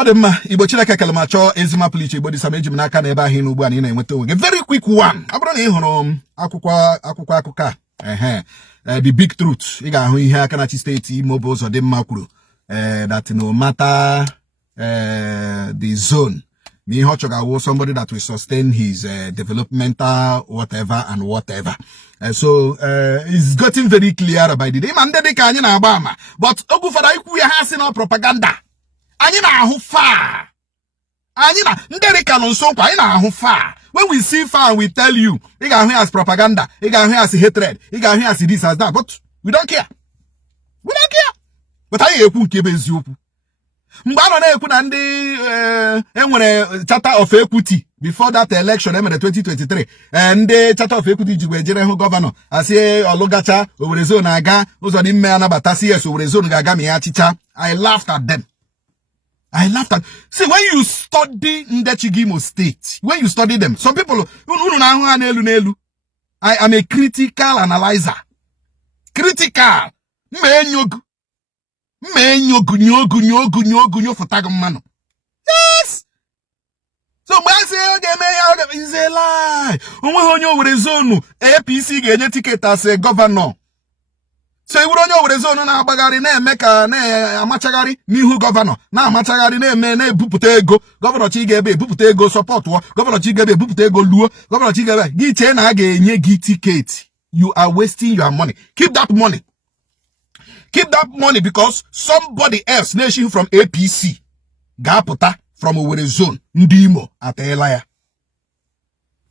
Odemma Igbo Chineke kelemacho ezima pụliche Igbo disa meji m n'aka na ebe ahụ n'ugbu a na ị na-enweta onwe gị. Very quick one. Abụrụ na ị hụrụ akwụkwọ akụkọ a the big truth. Ị ga-ahụ ihe aka na chi steeti Imo bụ Uzodinma kwuru that no matter the zone, ihe ọ chọrọ somebody that will sustain his developmental whatever and whatever. So it's gotten very clear by the day. Man dị ka anyị na-agba ama, but ogu fara ikwu ya ha si na propaganda. Anyị na-ahụ far. Anyị na ndị ka nọ nso kwa anyị na-ahụ far. When we see far, we tell you, ị ga-ahụ as propaganda, ị ga-ahụ as hatred, ị ga-ahụ as this as that, but we don't care. We don't care. But anyị ekwu nke ebe eziokwu. Mgbe a nọ na-ekwu na ndị enwere charter of equity before that election emere 2023, ndị charter of equity ji wee jere hụ gọvanọ asị ọlụgacha Owerri zone aga Uzodinma anabata CS Owerri zone ga-aga ma ya achịcha. I laughed at them. I laughed at. See, when you study Imo State, when you study them, some people, I am a critical analyzer. Critical. Yes. So when I say, okay, it's a lie. Owerri zone, APC get ticket as a governor. So you don't know the zone na bagari na emeka na amachagari n'ihu governor na amachagari na eme na ebupute ego governor Chigebe ebupute ego support wo governor Chigebe ebupute ego luo governor Chigebe gi che na ga enye gi ticket. You are wasting your money. Keep that money. Keep that money because somebody else nation from APC ga-apụta from Owerri zone ndị Imo atela ya.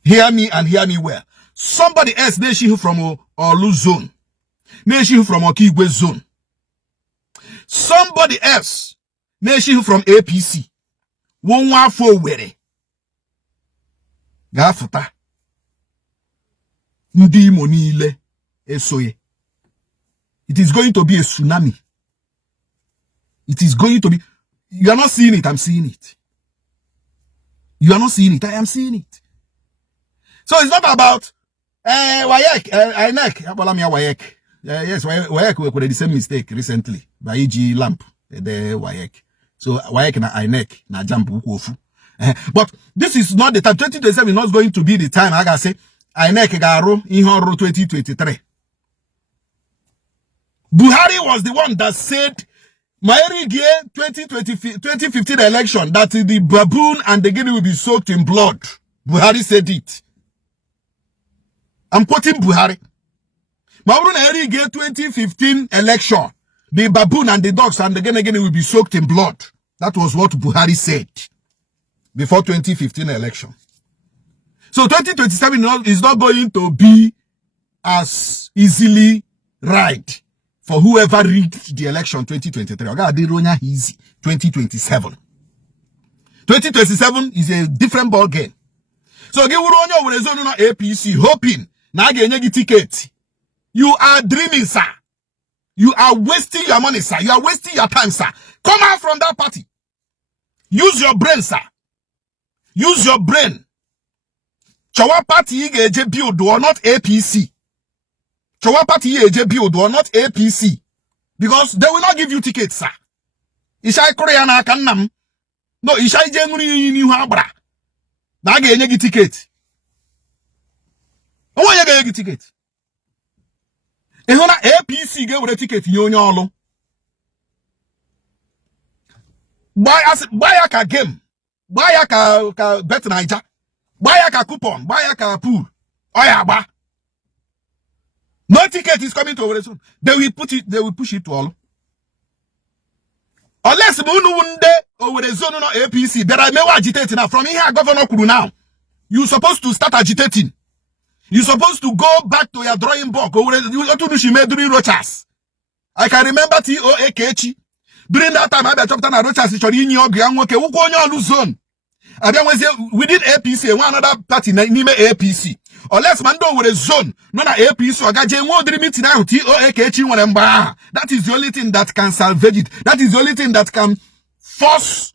Hear me and hear me well. Somebody else nation from Olu zone. Nation from Okigwe zone. Somebody else. Nation from APC. Wonwa for were. Gafuta. Ndi monile esoye. It is going to be a tsunami. It is going to be. You are not seeing it. I'm seeing it. You are not seeing it. I am seeing it. So it's not about Wayek, INEC. Wayek. Yes, Wayek we the same mistake recently by EG Lamp, the Wayek. So Wayek na INEC na jump ukofu. But this is not the time. 2027 is not going to be the time. I gotta say INEC garu in 2023. Buhari was the one that said Maeri Gie 2015 election that the baboon and the guinea will be soaked in blood. Buhari said it. I'm quoting Buhari. Mauru Eri Gie 2015 election, the baboon and the dogs and the guinea will be soaked in blood. That was what Buhari said before 2015 election. So 2027 is not going to be as easily right for whoever rigged the election 2023. Easy 2027. 2027 is a different ball game. So give Owerri zone na APC hoping na ga enye gi ticket. You are dreaming, sir. You are wasting your money, sir. You are wasting your time, sir. Come out from that party. Use your brain, sir. Use your brain. Chawa party ge build or not APC. Chawa party ge build or not APC. Because they will not give you tickets, sir. Ishai Korea na kanam. No, ishai jenguri ni habra. Na ge enye gi ticket. Owa ye ge ticket. Ehona APC ge were ticket nye onye olu. Buy a game. Buy a bet Naija. Buy a coupon. Buy a pool. Oya ba. No ticket is coming to Owerri zone. They will push it to all. Unless Mununde Owerri zone no APC, there are no agitating now. From here, Governor Kuru now. You're supposed to start agitating. You're supposed to go back to your drawing board. I can remember TOA Kechi. During that time, I had talked about Rochas. Within APC, one other party, name APC. Unless Mando Owerri zone, no na APC or gaje won't limit now TOA Kechi one. That is the only thing that can salvage it. That is the only thing that can force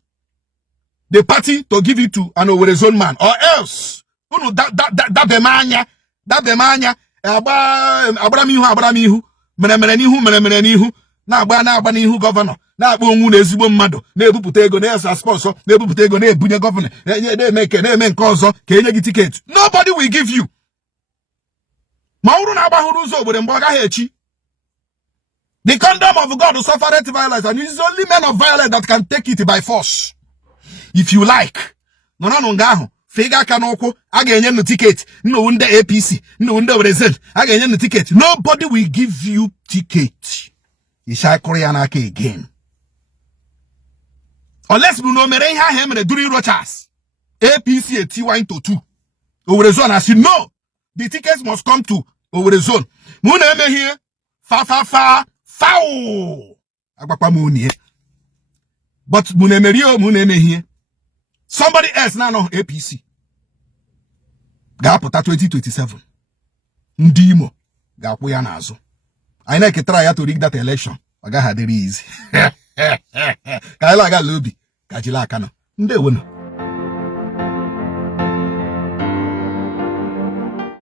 the party to give it to an Owerri zone man. Or else, that bemanya, abramihu, menemerenihu, na-agba n'ihu gọvanọ na-akpọ onwu na ezigbo mmadụ na-ebupụta ego na-esa sponsor na-ebupụta ego na-ebunye gọvanọ na-eme nke ọzọ ka enye gị tiketi. Nobody will give you. Ma ọ bụrụ na agbahụrụ ụzọ obodo mgbe ọ gaghị echi. The kingdom of God suffereth violence, and it is only men of violence that can take it by force. If you like, nọrọ nga ahụ fega aka n'ụkwụ a ga-enye nụ tiketi nnu ndị APC nnu ndị Brazil a ga-enye nụ tiketi. Nobody will give you ticket. Isha kụrụ ya n'aka again. Unless bụ na o mere ihe ahụ emere during Rochas. APC etiwa into 2. Owerri zone as you know, the tickets must come to Owerri zone. Mụ na eme here foul. Agbakwa mụ nie. But mụ na emeri o mụ na eme here. Somebody else na no APC. Ga-apụta 2027. Ndị Imo ga-akwụ ya n'azụ. I na ketara ya to rig that election. Ọ gaghị adịrị easy. Ka anyị laga lobi ka jila aka nọ. Ndewo nọ.